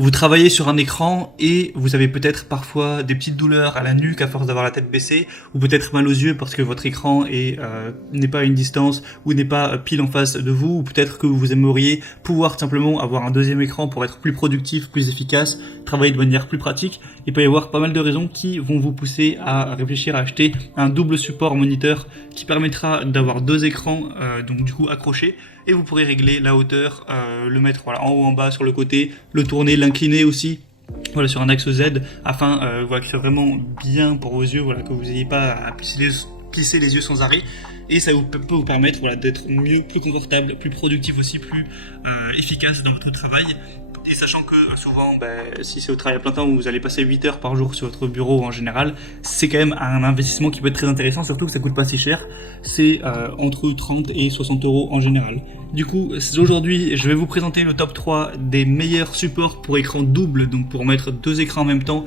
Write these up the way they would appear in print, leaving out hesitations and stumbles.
Vous travaillez sur un écran et vous avez peut-être parfois des petites douleurs à la nuque à force d'avoir la tête baissée, ou peut-être mal aux yeux parce que votre écran n'est pas à une distance ou n'est pas pile en face de vous, ou peut-être que vous aimeriez pouvoir tout simplement avoir un deuxième écran pour être plus productif, plus efficace, travailler de manière plus pratique. Il peut y avoir pas mal de raisons qui vont vous pousser à réfléchir à acheter un double support moniteur qui permettra d'avoir deux écrans donc du coup accrochés, et vous pourrez régler la hauteur, le mettre voilà, en haut, en bas, sur le côté, le tourner, l'incliner aussi. Voilà, sur un axe Z, afin voilà, que ce soit vraiment bien pour vos yeux, voilà, que vous n'ayez pas à plisser les yeux sans arrêt. Et ça peut vous permettre voilà, d'être mieux, plus confortable, plus productif aussi, plus efficace dans votre travail. Et sachant que souvent, si c'est au travail à plein temps où vous allez passer 8 heures par jour sur votre bureau en général, c'est quand même un investissement qui peut être très intéressant, surtout que ça coûte pas si cher. C'est entre 30 et 60 euros en général. Du coup, aujourd'hui, je vais vous présenter le top 3 des meilleurs supports pour écran double, donc pour mettre deux écrans en même temps,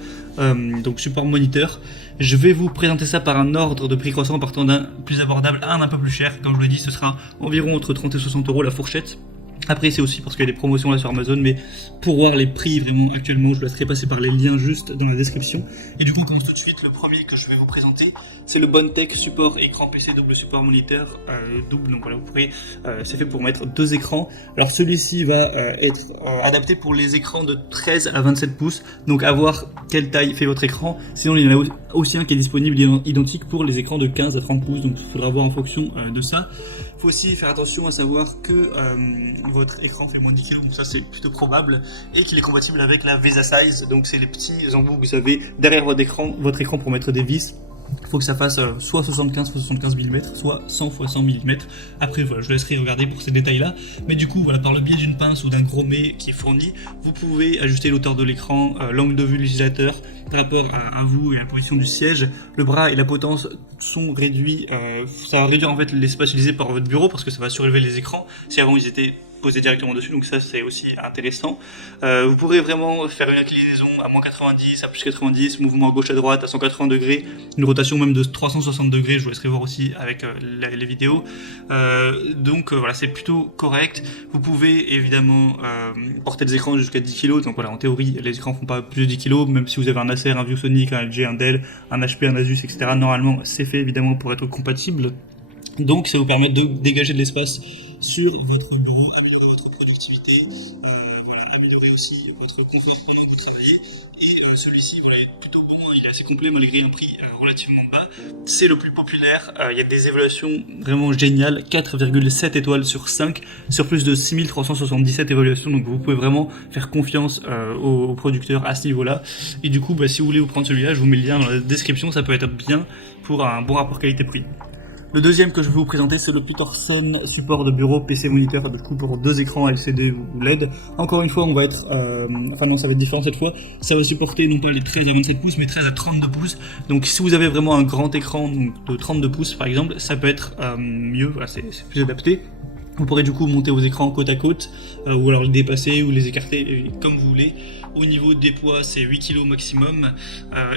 donc support moniteur. Je vais vous présenter ça par un ordre de prix croissant, partant d'un plus abordable à un peu plus cher. Comme je l'ai dit, ce sera environ entre 30 et 60 euros la fourchette. Après, c'est aussi parce qu'il y a des promotions là sur Amazon, mais pour voir les prix vraiment actuellement, je vous laisserai passer par les liens juste dans la description. Et du coup, on commence tout de suite. Le premier que je vais vous présenter, c'est le Bondtech support écran PC double support moniteur double. Donc voilà, vous pourrez, c'est fait pour mettre deux écrans. Alors celui-ci va être adapté pour les écrans de 13 à 27 pouces. Donc à voir quelle taille fait votre écran. Sinon, il y en a aussi un qui est disponible identique pour les écrans de 15 à 30 pouces. Donc il faudra voir en fonction de ça. Il faut aussi faire attention à savoir que votre écran fait moins de 10 kg, donc ça c'est plutôt probable, et qu'il est compatible avec la VESA Size, donc c'est les petits embouts que vous avez derrière votre écran pour mettre des vis. Il faut que ça fasse soit 75 mm, soit 100 x 100 mm. Après, voilà, je vous laisserai regarder pour ces détails-là. Mais du coup, voilà, par le biais d'une pince ou d'un gros mets qui est fourni, vous pouvez ajuster l'auteur de l'écran, l'angle de vue de l'utilisateur par rapport à vous et à la position du siège. Le bras et la potence sont réduits. Ça va réduire en fait l'espace utilisé par votre bureau parce que ça va surélever les écrans. Si avant ils étaient posés directement dessus, donc ça c'est aussi intéressant. Vous pourrez vraiment faire une inclinaison à moins 90, à plus 90, mouvement à gauche à droite à 180 degrés, une rotation même de 360 degrés, je vous laisserai voir aussi avec les vidéos. Donc voilà, c'est plutôt correct. Vous pouvez évidemment porter des écrans jusqu'à 10 kg, donc voilà, en théorie les écrans font pas plus de 10 kg, même si vous avez un Acer, un ViewSonic, un LG, un Dell, un HP, un Asus, etc. Normalement c'est fait évidemment pour être compatible. Donc ça vous permet de dégager de l'espace sur votre bureau, améliorer votre productivité, voilà, améliorer aussi votre confort pendant que vous travaillez. Et celui-ci voilà, est plutôt bon, il est assez complet malgré un prix relativement bas. C'est le plus populaire, il y a des évaluations vraiment géniales, 4,7 étoiles sur 5, sur plus de 6377 évaluations, donc vous pouvez vraiment faire confiance aux producteurs à ce niveau-là. Et du coup, si vous voulez vous prendre celui-là, je vous mets le lien dans la description, ça peut être bien pour un bon rapport qualité-prix. Le deuxième que je vais vous présenter, c'est le Petersen support de bureau PC moniteur, du coup pour deux écrans LCD ou LED. Encore une fois, on va être, enfin non, ça va être différent cette fois. Ça va supporter non pas les 13 à 27 pouces, mais 13 à 32 pouces. Donc si vous avez vraiment un grand écran donc de 32 pouces par exemple, ça peut être mieux, voilà, c'est plus adapté. Vous pourrez du coup monter vos écrans côte à côte, ou alors les dépasser ou les écarter comme vous voulez. Au niveau des poids, c'est 8 kg maximum.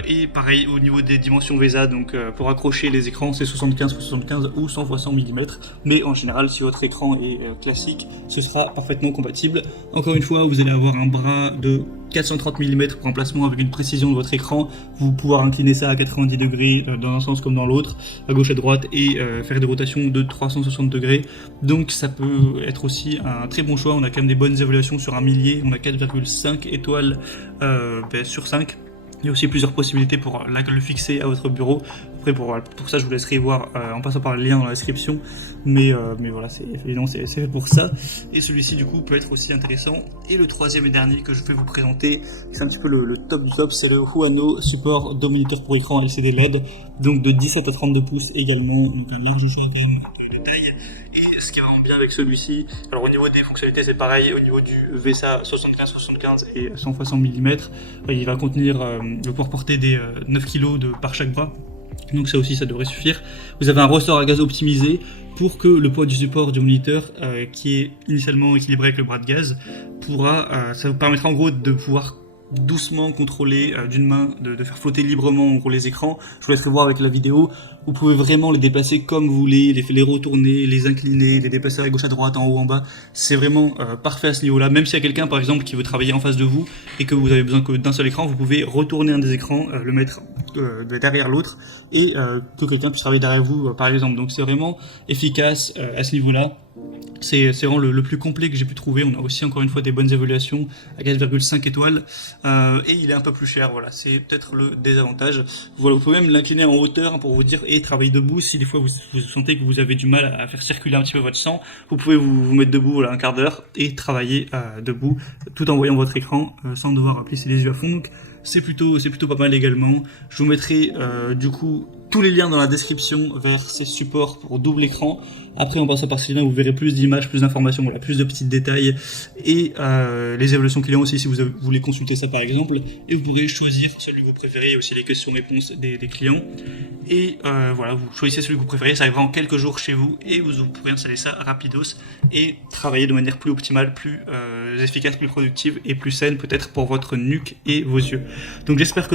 Et pareil, au niveau des dimensions VESA, donc pour accrocher les écrans, c'est 75 x 75 ou 100 x 100 mm. Mais en général, si votre écran est classique, ce sera parfaitement compatible. Encore une fois, vous allez avoir un bras de 430 mm pour un placement avec une précision de votre écran. Vous pouvez pouvoir incliner ça à 90 degrés dans un sens comme dans l'autre, à gauche à droite, et faire des rotations de 360 degrés. Donc ça peut être aussi un très bon choix. On a quand même des bonnes évaluations sur un millier. On a 4,5 étoiles sur 5. Il y a aussi plusieurs possibilités pour le fixer à votre bureau. Après, pour ça, je vous laisserai voir en passant par le lien dans la description. Mais voilà, c'est fait pour ça. Et celui-ci, du coup, peut être aussi intéressant. Et le troisième et dernier que je vais vous présenter, c'est un petit peu le top du top, c'est le Huano support de moniteur pour écran LCD LED. Donc de 17 à 32 pouces également. Donc un large choix quand même de taille. Et ce qui est vraiment bien avec celui-ci, alors au niveau des fonctionnalités c'est pareil, au niveau du VESA 75-75 et 100 x 100 mm, il va contenir, le pouvoir porter des 9 kg par chaque bras, donc ça aussi ça devrait suffire. Vous avez un ressort à gaz optimisé pour que le poids du support du moniteur, qui est initialement équilibré avec le bras de gaz, ça vous permettra en gros de pouvoir doucement contrôler d'une main, de faire flotter librement en gros les écrans. Je vous laisserai voir avec la vidéo. Vous pouvez vraiment les déplacer comme vous voulez, les retourner, les incliner, les déplacer à gauche à droite, en haut, en bas. C'est vraiment parfait à ce niveau-là. Même s'il y a quelqu'un par exemple qui veut travailler en face de vous et que vous avez besoin que d'un seul écran, vous pouvez retourner un des écrans, le mettre derrière l'autre et que quelqu'un puisse travailler derrière vous par exemple. Donc c'est vraiment efficace à ce niveau-là. C'est vraiment le plus complet que j'ai pu trouver. On a aussi encore une fois des bonnes évaluations à 4,5 étoiles et il est un peu plus cher. Voilà, c'est peut-être le désavantage. Voilà, vous pouvez même l'incliner en hauteur pour vous dire et travailler debout. Si des fois vous sentez que vous avez du mal à faire circuler un petit peu votre sang, vous pouvez vous mettre debout voilà, un quart d'heure et travailler debout tout en voyant votre écran sans devoir plisser les yeux à fond. Donc c'est plutôt pas mal également. Je vous mettrai du coup tous les liens dans la description vers ces supports pour double écran. Après, en passant par ces liens, vous verrez plus d'images, plus d'informations, voilà, plus de petits détails et les évaluations clients aussi si vous voulez consulter ça par exemple. Et vous pourrez choisir celui que vous préférez. Il y a aussi les questions-réponses des clients. Et voilà, vous choisissez celui que vous préférez. Ça arrivera en quelques jours chez vous et vous pourrez installer ça rapidos et travailler de manière plus optimale, plus efficace, plus productive et plus saine peut-être pour votre nuque et vos yeux. Donc j'espère que